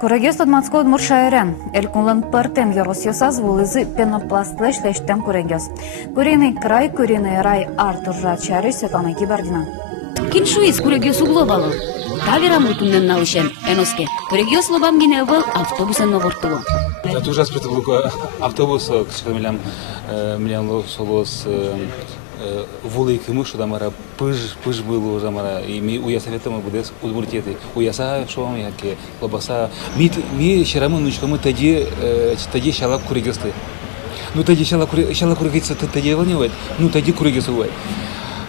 Курагес Мацкод Муршайрен, Элькунлан Партем Яросьосаз вулызы пенопластлеш лештем курагес. Куриный край, куриный рай Артуржа Чарыш Светлана Гибардина. Киншуиз курагес угловало. Тавера мутуннен налышен, эноске. Курагес лобам гиневал автобусен навортуло. Это ужас притулок автобус, к миллион солос волей кому что дамара пыж было замара и ми уя советом будес удмуртеты уяса что вам яке лобаса ми шарамы нучка мы тади шала куригесты ну тади шала куригесты тади волневает ну тади куригесты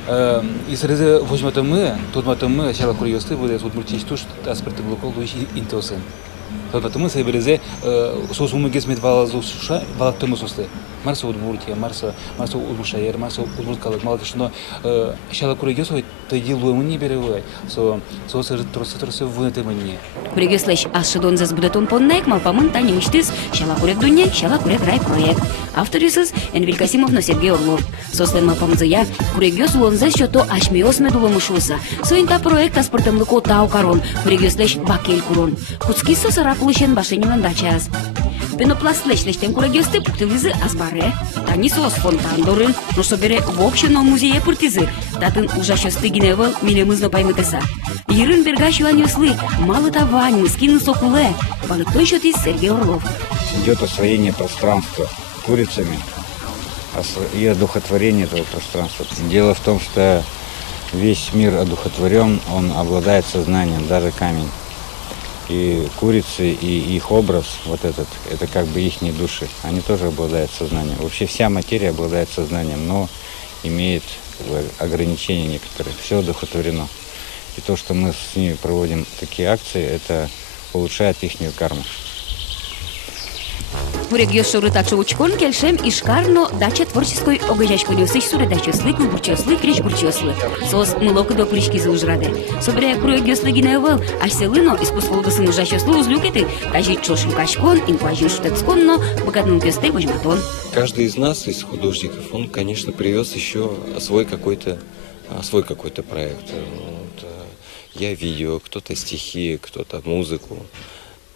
и сразу возьмем мы шала куригесты будес удмуртети то что аспекты блокол лучше интосен потому что березе сосумы гесмет валазуша валактому состы Марса Удмуртия, Марса Удмуршаер, Марса Удмурткалык, мало что, но шала курегесовой то дело не беревой, со сажет троссы вынты мне. Курегеслеш ашидон зас будетон поннек, малпамын тани мечтыс, шала курек дуня, шала курек рай проект. Авторисыз Энвиль Касимов, но Сергей Орлов. Сослен малпамзая, курегес лонзес что ашмиос медуломышуса. Соинта проект аспортем луко тау карон, курегеслеш бакель курон. Куцкиса саракулышен башенилан дачаз. Пенопласт лештем курагесты пуктилизы азбаре, танисос фонтандорын, но собере в общественном музее пуртизы, датын ужащосты гиневал милемызно паймытеса. Ерын бергащуан юслы, мало тавань, скины сокуле, балыктой счетис Сергей Орлов. Идет освоение пространства курицами и одухотворение этого пространства. Дело в том, что весь мир одухотворен, он обладает сознанием, даже камень. И курицы, и их образ, вот этот, это как бы их души, они тоже обладают сознанием. Вообще вся материя обладает сознанием, но имеет ограничения некоторые. Все одухотворено. И то, что мы с ними проводим такие акции, это улучшает их карму. Курегес шуры также учкон кельшем и шкарно дача творческой огажачку нюсыч суредачослы, кулбурчослы, кречбурчослы. Сос мылок до прички заужраде. Собре курегеслы гиневал, а селыно искусство до сынужачослы узлюкеты, кажи чошим качкон, инкважин шутецкон, но богатным песты божматон. Каждый из нас, из художников, он, конечно, привез еще свой какой-то проект. Вот, я видео, кто-то стихи, кто-то музыку.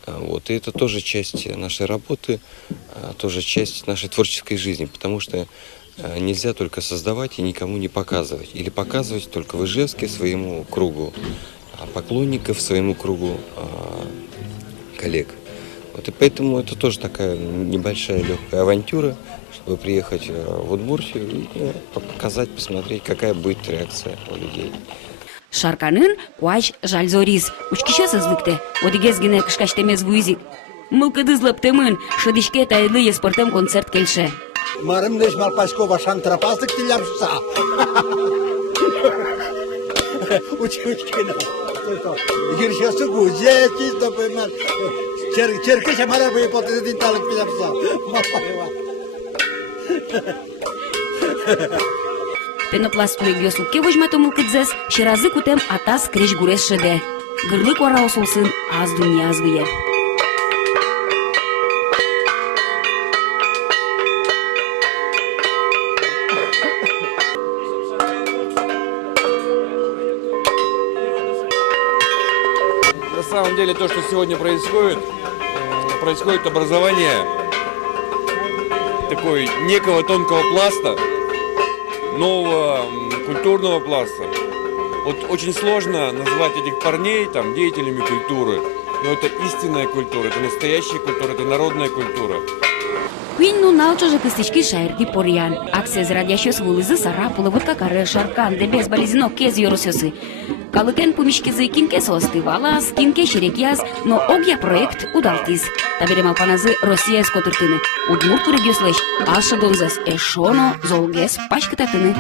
Вот. И это тоже часть нашей работы, тоже часть нашей творческой жизни, потому что нельзя только создавать и никому не показывать. Или показывать только в Ижевске своему кругу поклонников, своему кругу коллег. Вот. И поэтому это тоже такая небольшая легкая авантюра, чтобы приехать в Удмуртию и показать, посмотреть, какая будет реакция у людей. Шарканын куач жальзориз. Учкише сызлыкте. Одигезгине кышкаштемез вуизик. Мылкыдызлып темын. Шыдышке тайлы еспортем концерт келше. Марым неш малпашкова шантрапаздык тилямшса. Учкина. Гиршасы гузе чисто поймал. Черкы шамара бы потезин талык тилямшса. Пенопласт курегес укке вожмато мылкыдзес, шеразы кутем атас креш гурес шеде. Гырлык ора осолсын аз дуния азвые. На самом деле то, что сегодня происходит образование такой некого тонкого пласта, нового культурного пласта. Вот очень сложно назвать этих парней там деятелями культуры, но это истинная культура, это настоящая культура, это народная культура. Куинну налчоже кыстычки шайрки порьян. Аксез радящос вылызы сарапулы вот какары шаркан, де без болезненок кез yorosyoсы. Калыкен пумишкизы кинке соостывалас, кинке шерекяз, но огья проект удалтиз. Таберем алпаназы Россия скотыртыны. Удмурт курегеслэш, алша донзас эшоно, золгес пачкататыны.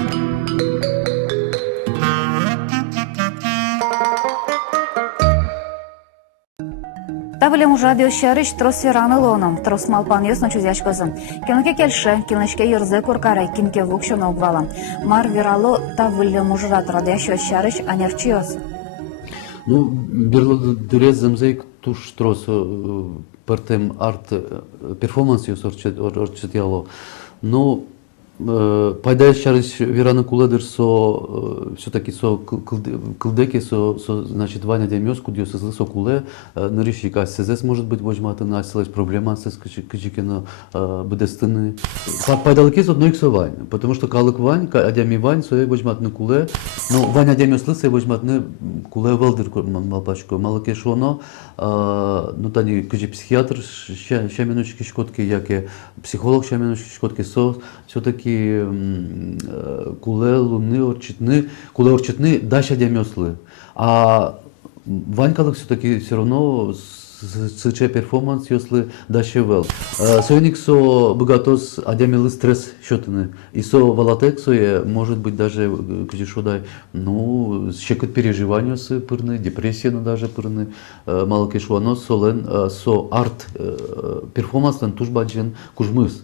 Тавлем радио шарыш тросфераны лоном, трос малпан ясно чузячкозым. Киноке кельше, киночке юрзе куркарай, кинке вукшоно угвалам. Мар вирало тавлем ужрат радио шарыш анерчиос. Ну, берло замзейк туш трос партем арт перформанс юс орчетяло. Но Пайда шарыш вераны куледер все-таки кылдеки значит Ваня демёс кудиосызлы со куле нырышик асезес может быть вожматын асылась проблема асез кычикено бедестыны. Пайдалыки с одной Вань, потому что калык Вань, адями Вань своей вожматны куле, но Ваня демёс лысы вожматны куле велдер малпачко малыке шоно, ну тани кычи психиатр щаменочки шкотки, яке психолог щаменочки шкотки все-таки куле луны орчитны даша демёслы. А Ванькалык все равно сыче перформанс если даша вел. Союник со богатос адемилы стресс счетаны. И со валатек может быть даже кжишодай, ну щекот переживания с пырны, депрессия даже пырны, малки шуано солен со арт перформанс туж баджен кужмыс.